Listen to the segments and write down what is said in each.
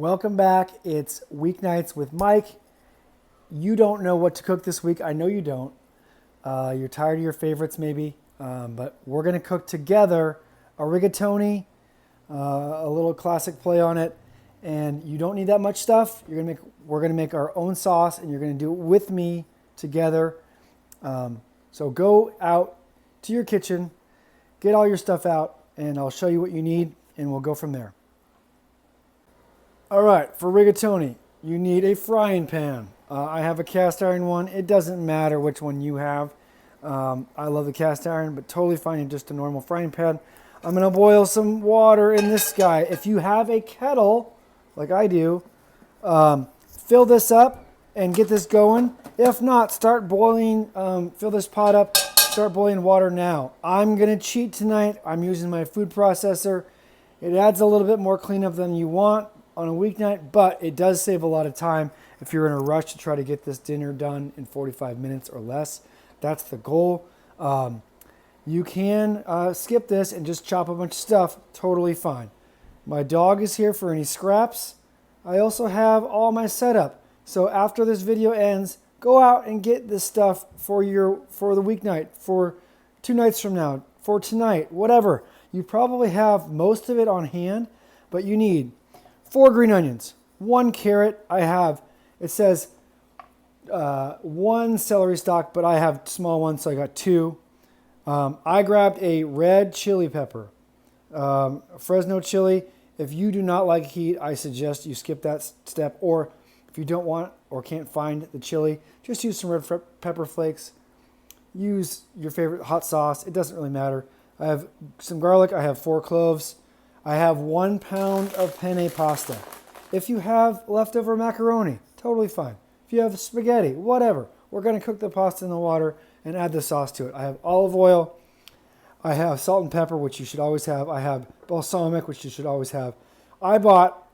Welcome back. It's Weeknights with Mike. You don't know what to cook this week. I know you don't. You're tired of your favorites maybe, but we're going to cook together a rigatoni, a little classic play on it, and you don't need that much stuff. We're going to make our own sauce, and you're going to do it with me together. So go out to your kitchen, get all your stuff out, and I'll show you what you need, and we'll go from there. All right, for rigatoni, you need a frying pan. I have a cast iron one. It doesn't matter which one you have. I love the cast iron, but totally fine in just a normal frying pan. I'm going to boil some water in this guy. If you have a kettle, like I do, fill this up and get this going. If not, start boiling, fill this pot up, start boiling water now. I'm going to cheat tonight. I'm using my food processor. It adds a little bit more cleanup than you want on a weeknight, but it does save a lot of time if you're in a rush to try to get this dinner done in 45 minutes or less. That's the goal. You can skip this and just chop a bunch of stuff, totally fine. My dog is here for any scraps. I also have all my setup. So after this video ends, go out and get this stuff for the weeknight, for 2 nights from now, for tonight, whatever. You probably have most of it on hand, but you need 4 green onions, 1 carrot. It says 1 celery stalk, but I have small ones, so I got 2. I grabbed a red chili pepper, Fresno chili. If you do not like heat, I suggest you skip that step, or if you don't want or can't find the chili, just use some red pepper flakes. Use your favorite hot sauce. It doesn't really matter. I have some garlic. I have 4 cloves. I have 1 pound of penne pasta. If you have leftover macaroni, totally fine. If you have spaghetti, whatever. We're going to cook the pasta in the water and add the sauce to it. I have olive oil. I have salt and pepper, which you should always have. I have balsamic, which you should always have. I bought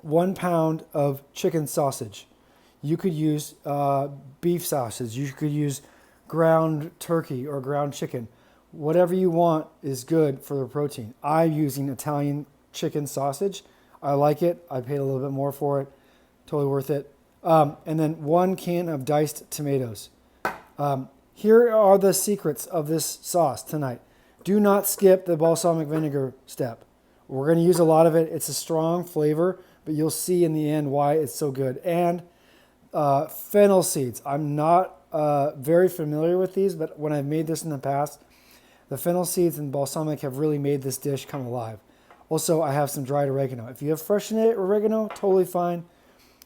1 pound of chicken sausage. You could use beef sausage. You could use ground turkey or ground chicken. Whatever you want is good for the protein. I'm using Italian chicken sausage. I like it. I paid a little bit more for it. Totally worth it. And then 1 can of diced tomatoes. Here are the secrets of this sauce tonight. Do not skip the balsamic vinegar step. We're going to use a lot of it. It's a strong flavor, but you'll see in the end why it's so good. And fennel seeds. I'm not very familiar with these, but when I've made this in the past, the fennel seeds and balsamic have really made this dish come alive. Also, I have some dried oregano. If you have fresh oregano, totally fine.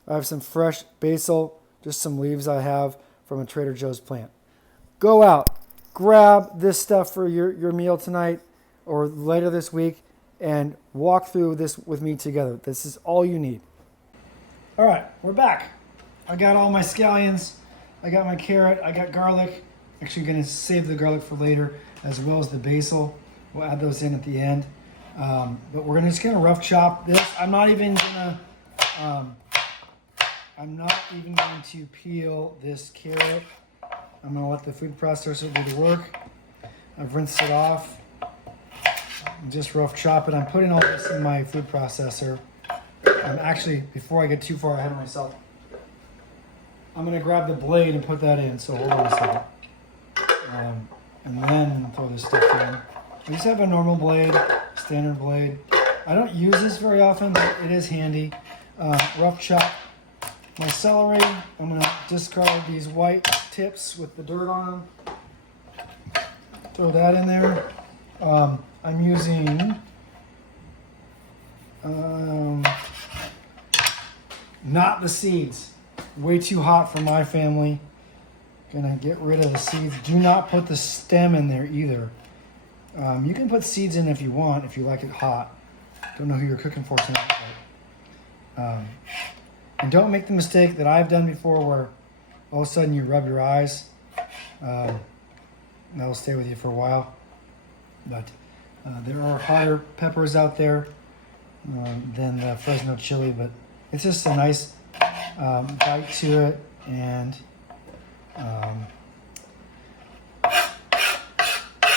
I have some fresh basil, just some leaves I have from a Trader Joe's plant. Go out, grab this stuff for your meal tonight or later this week, and walk through this with me together. This is all you need. All right, we're back. I got all my scallions. I got my carrot. I got garlic. Actually going to save the garlic for later, as well as the basil. We'll add those in at the end. But we're just going to rough chop this. I'm not even going to peel this carrot. I'm going to let the food processor do the work. I've rinsed it off. And just rough chop it. I'm putting all this in my food processor. Actually, before I get too far ahead of myself, I'm going to grab the blade and put that in. So hold on a second. And then throw this stuff in. I just have a normal blade, standard blade. I don't use this very often, but it is handy. Rough chop my celery. I'm going to discard these white tips with the dirt on them. Throw that in there. I'm using not the seeds. Way too hot for my family. Gonna get rid of the seeds. Do not put the stem in there either. You can put seeds in if you want, if you like it hot. Don't know who you're cooking for tonight. But, and don't make the mistake that I've done before where all of a sudden you rub your eyes. That'll stay with you for a while. But there are hotter peppers out there than the Fresno chili, but it's just a nice bite to it, and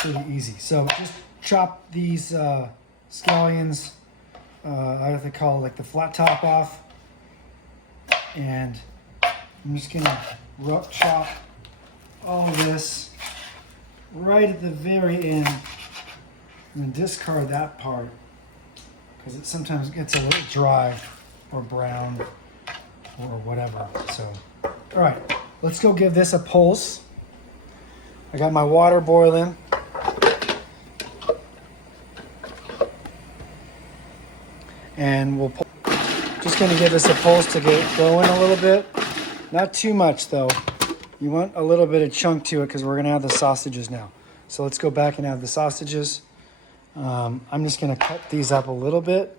pretty easy. So just chop these scallions I have to call it like the flat top off. And I'm just gonna chop all of this right at the very end and discard that part because it sometimes gets a little dry or brown or whatever. So, all right, let's go give this a pulse. I got my water boiling. And we'll just gonna give this a pulse to get going a little bit. Not too much though. You want a little bit of chunk to it because we're gonna add the sausages now. So let's go back and add the sausages. I'm just gonna cut these up a little bit.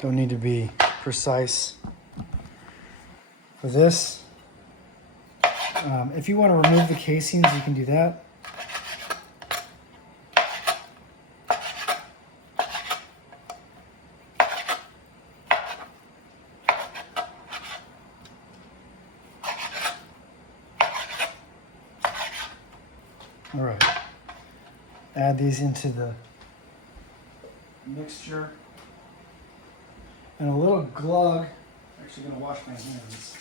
Don't need to be precise for this. If you want to remove the casings, you can do that. All right, add these into the mixture. And a little glug, I'm actually gonna wash my hands.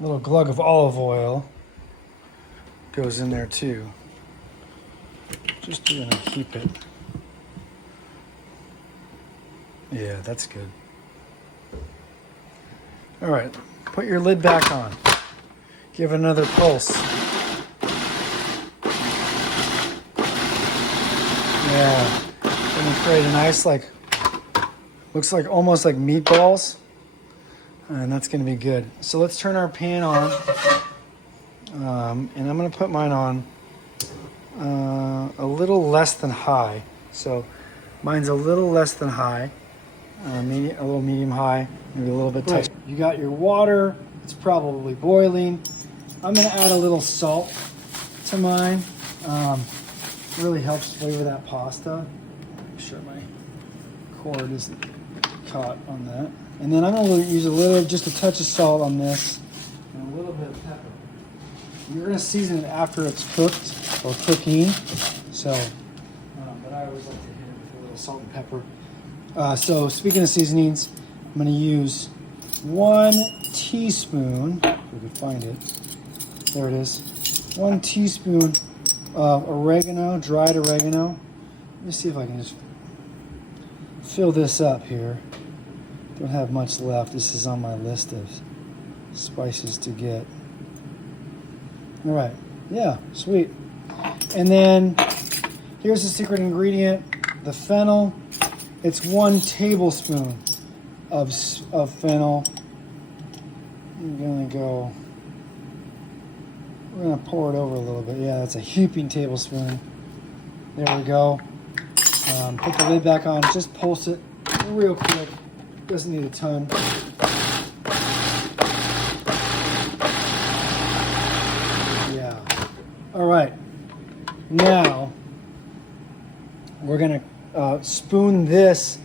A little glug of olive oil goes in there too. Just gonna keep it. Yeah, that's good. All right, put your lid back on. Give it another pulse. Yeah, gonna create a nice, like, looks like almost like meatballs. And that's gonna be good. So let's turn our pan on. And I'm gonna put mine on a little less than high. So mine's a little less than high. A little medium high, maybe a little bit tight. You got your water, it's probably boiling. I'm gonna add a little salt to mine. Really helps flavor that pasta. Make sure my cord isn't caught on that. And then I'm gonna use just a touch of salt on this and a little bit of pepper. You're gonna season it after it's cooked or cooking. So, but I always like to hit it with a little salt and pepper. So speaking of seasonings, I'm going to use 1 teaspoon, if we could find it, there it is, 1 teaspoon of oregano, dried oregano. Let me see if I can just fill this up here. Don't have much left. This is on my list of spices to get. All right, yeah, sweet. And then here's the secret ingredient, the fennel. It's 1 tablespoon of fennel. We're gonna pour it over a little bit. Yeah, that's a heaping tablespoon. There we go. Put the lid back on, just pulse it real quick. Doesn't need a ton. Yeah. All right. Now, we're gonna spoon this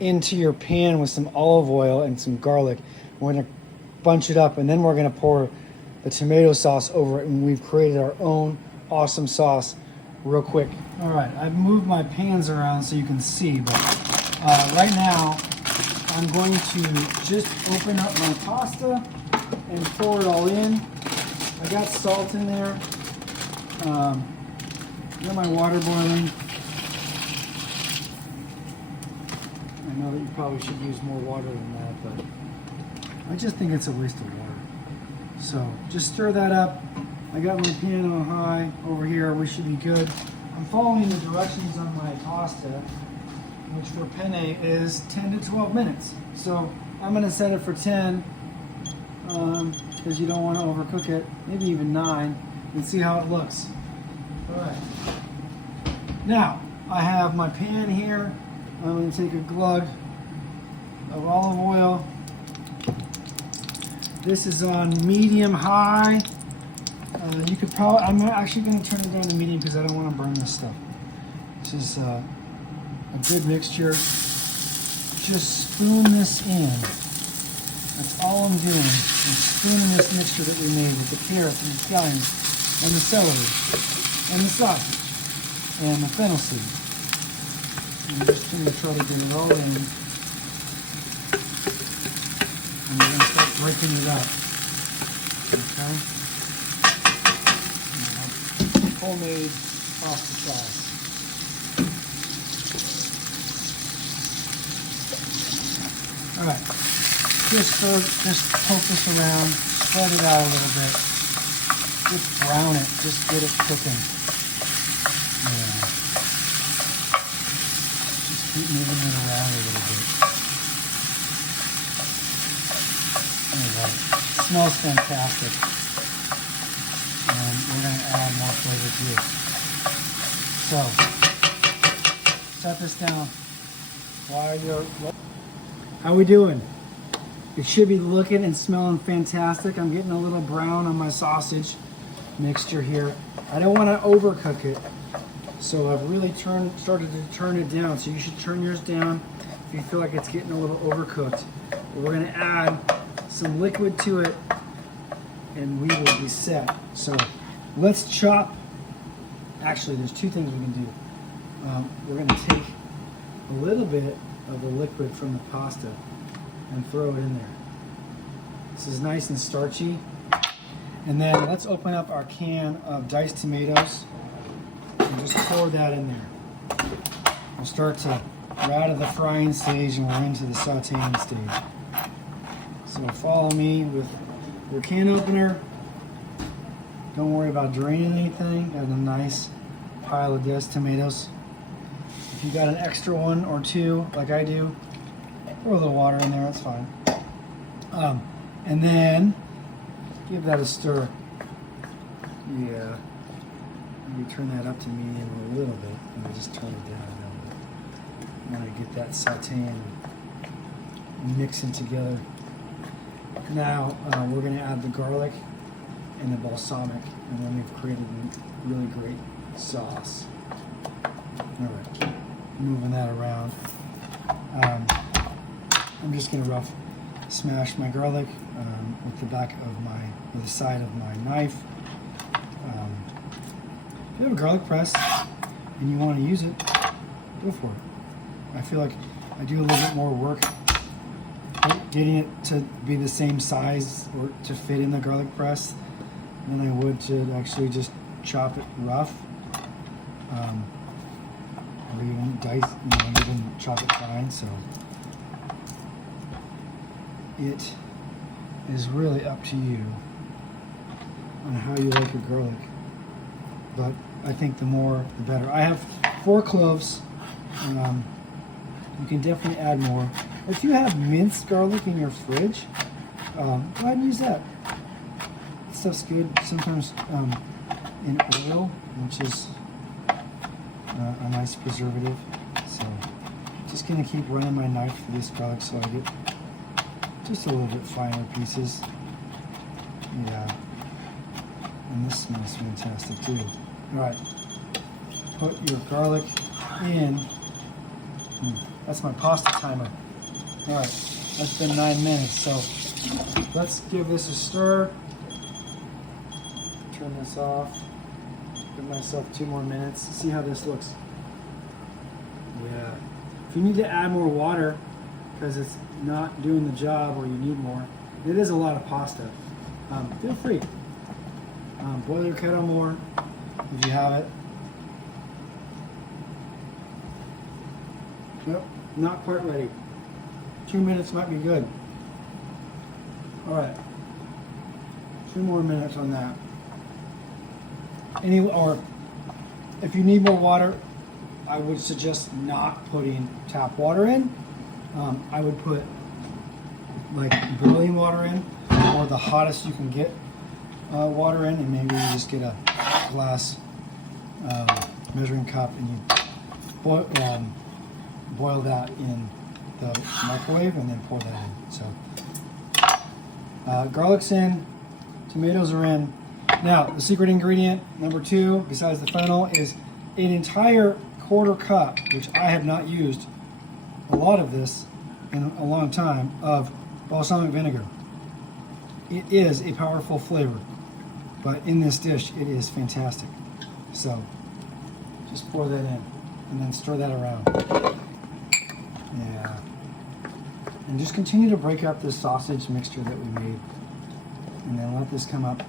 into your pan with some olive oil and some garlic. We're gonna bunch it up and then we're gonna pour the tomato sauce over it, and we've created our own awesome sauce real quick. All right, I've moved my pans around so you can see, but right now I'm going to just open up my pasta and pour it all in. I got salt in there. Got my water boiling. I know that you probably should use more water than that, but I just think it's a waste of water. So just stir that up. I got my pan on high over here. We should be good. I'm following the directions on my pasta, which for penne is 10 to 12 minutes. So I'm gonna set it for 10 because you don't want to overcook it. Maybe even 9 and see how it looks. All right. Now I have my pan here. I'm going to take a glug of olive oil. This is on medium high. You could probably, I'm actually going to turn it down to medium because I don't want to burn this stuff. This is a good mixture. Just spoon this in. That's all I'm doing. I'm spooning this mixture that we made with the carrots and the scallions and the celery and the sausage and the fennel seed. I'm just going to try to get it all in. And we're going to start breaking it up. Okay? Homemade pasta sauce. Alright. Just poke this around, spread it out a little bit. Just brown it, just get it cooking. Yeah. Just keep moving it around a little bit. Alright, it smells fantastic. And we're going to add more flavor to it. So, set this down while you're... How we doing? It should be looking and smelling fantastic. I'm getting a little brown on my sausage mixture here. I don't want to overcook it, so I've really started to turn it down. So you should turn yours down if you feel like it's getting a little overcooked. But we're going to add some liquid to it, and we will be set. So let's chop. Actually, there's two things we can do. We're going to take a little bit of the liquid from the pasta and throw it in there. This is nice and starchy. And then let's open up our can of diced tomatoes and just pour that in there. We'll start to, we're out of the frying stage and we're into the sauteing stage. So follow me with your can opener. Don't worry about draining anything. Add a nice pile of diced tomatoes. If you got an extra one or two, like I do, pour a little water in there, that's fine. And then give that a stir. Yeah. Maybe turn that up to medium a little bit, and then just turn it down a little bit. I want to get that sauteing and mixing together. Now we're going to add the garlic and the balsamic, and then we've created a really great sauce. All right, keep moving that around. I'm just going to rough smash my garlic with the with the side of my knife. If you have a garlic press and you want to use it, go for it. I feel like I do a little bit more work getting it to be the same size or to fit in the garlic press than I would to actually just chop it rough. Or even dice, even chop it fine. So it is really up to you on how you like your garlic. But I think the more, the better. I have 4 cloves. You can definitely add more. If you have minced garlic in your fridge, go ahead and use that. That stuff's good. Sometimes in oil, which is a nice preservative. So just gonna keep running my knife through this garlic so I get just a little bit finer pieces. Yeah. And this smells fantastic too. All right, put your garlic in. That's my pasta timer. All right, that's been 9 minutes. So let's give this a stir. Turn this off. Give myself 2 more minutes. See how this looks. Yeah. If you need to add more water because it's not doing the job or you need more, it is a lot of pasta. Feel free. Boil your kettle more if you have it. Yep, not quite ready. 2 minutes might be good. All right. 2 more minutes on that. Or if you need more water, I would suggest not putting tap water in. I would put like boiling water in, or the hottest you can get water in, and maybe you just get a glass measuring cup and you boil that in the microwave and then pour that in. So garlic's in, tomatoes are in. Now the secret ingredient number 2, besides the fennel, is an entire 1/4 cup, which I have not used a lot of this in a long time, of balsamic vinegar. It is a powerful flavor, but in this dish, it is fantastic. So just pour that in and then stir that around. Yeah. And just continue to break up this sausage mixture that we made. And then let this come up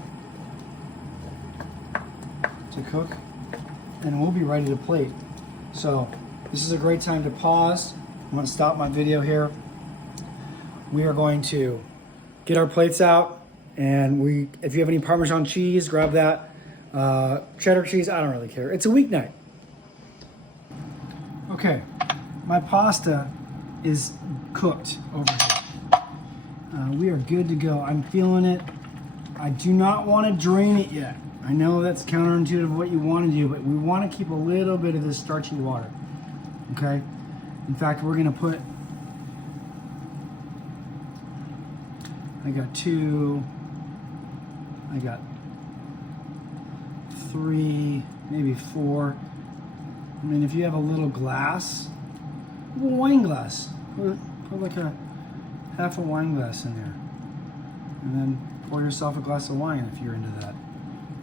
to cook. And we'll be ready to plate. So this is a great time to pause. I'm going to stop my video here. We are going to get our plates out. And if you have any Parmesan cheese, grab that. Cheddar cheese, I don't really care. It's a weeknight. Okay, my pasta is cooked over here. We are good to go. I'm feeling it. I do not want to drain it yet. I know that's counterintuitive what you want to do, but we want to keep a little bit of this starchy water. Okay? In fact, we're going to put, I got 2, I got 3, maybe 4. I mean, if you have a little glass, a little wine glass, put like a half a wine glass in there. And then pour yourself a glass of wine if you're into that.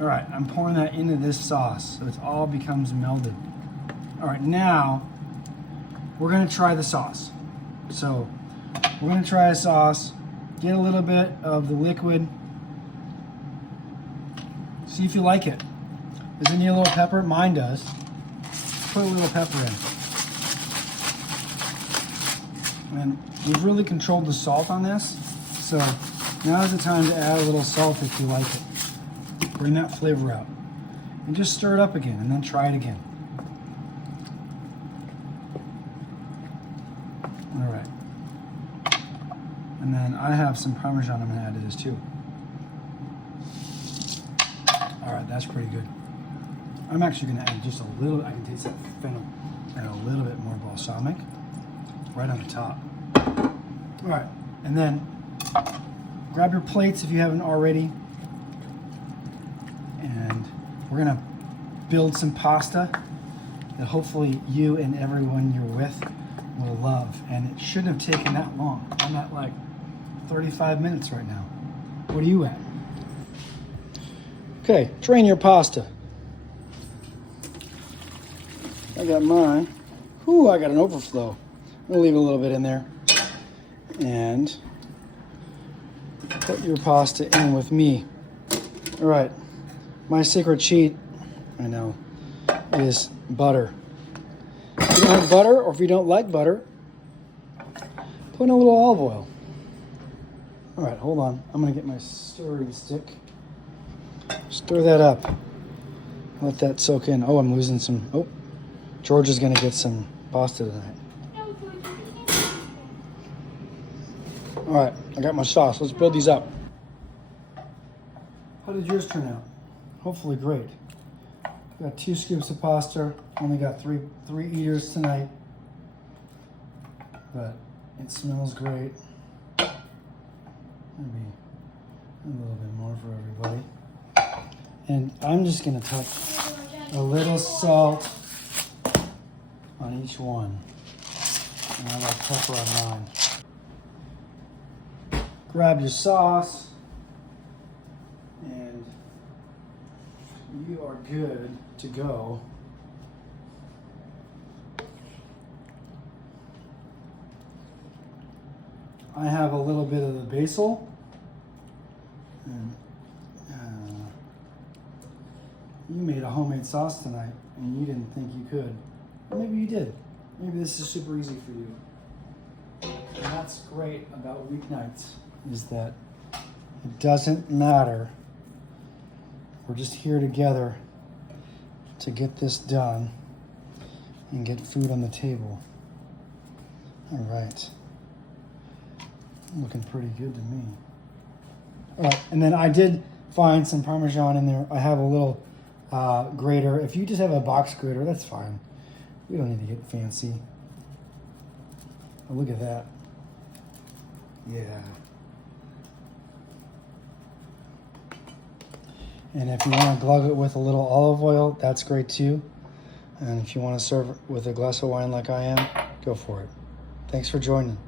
All right, I'm pouring that into this sauce so it all becomes melded. All right, now we're gonna try the sauce. So we're gonna try a sauce, get a little bit of the liquid, see if you like it. Does it need a little pepper? Mine does. Put a little pepper in. And we've really controlled the salt on this, so now is the time to add a little salt if you like it. Bring that flavor out. And just stir it up again, and then try it again. All right. And then I have some Parmesan I'm gonna add to this too. All right, that's pretty good. I'm actually gonna add just a little, I can taste that fennel, and a little bit more balsamic right on the top. All right, and then grab your plates if you haven't already. And we're gonna build some pasta that hopefully you and everyone you're with will love. And it shouldn't have taken that long. I'm at like 35 minutes right now. What are you at? Okay, drain your pasta. I got mine. Ooh, I got an overflow. I'm gonna leave a little bit in there. And put your pasta in with me. All right, my secret cheat, I know, is butter. If you don't have butter, or if you don't like butter, put in a little olive oil. All right, hold on. I'm gonna get my stirring stick. Stir that up. Let that soak in. Oh, I'm losing some, oh. George is gonna get some pasta tonight. All right, I got my sauce. Let's build these up. How did yours turn out? Hopefully great. Got 2 scoops of pasta. Only got three eaters tonight, but it smells great. Maybe a little bit more for everybody. And I'm just gonna touch a little salt on each one. And I like pepper on mine. Grab your sauce, and you are good to go. I have a little bit of the basil. And, you made a homemade sauce tonight, and you didn't think you could. Or maybe you did. Maybe this is super easy for you. And that's great about weeknights, is that it doesn't matter. We're just here together to get this done and get food on the table. All right. Looking pretty good to me. All right, and then I did find some Parmesan in there. I have a little grater. If you just have a box grater, that's fine. We don't need to get fancy. Oh, look at that. Yeah. And if you want to glug it with a little olive oil, that's great too. And if you want to serve it with a glass of wine like I am, go for it. Thanks for joining.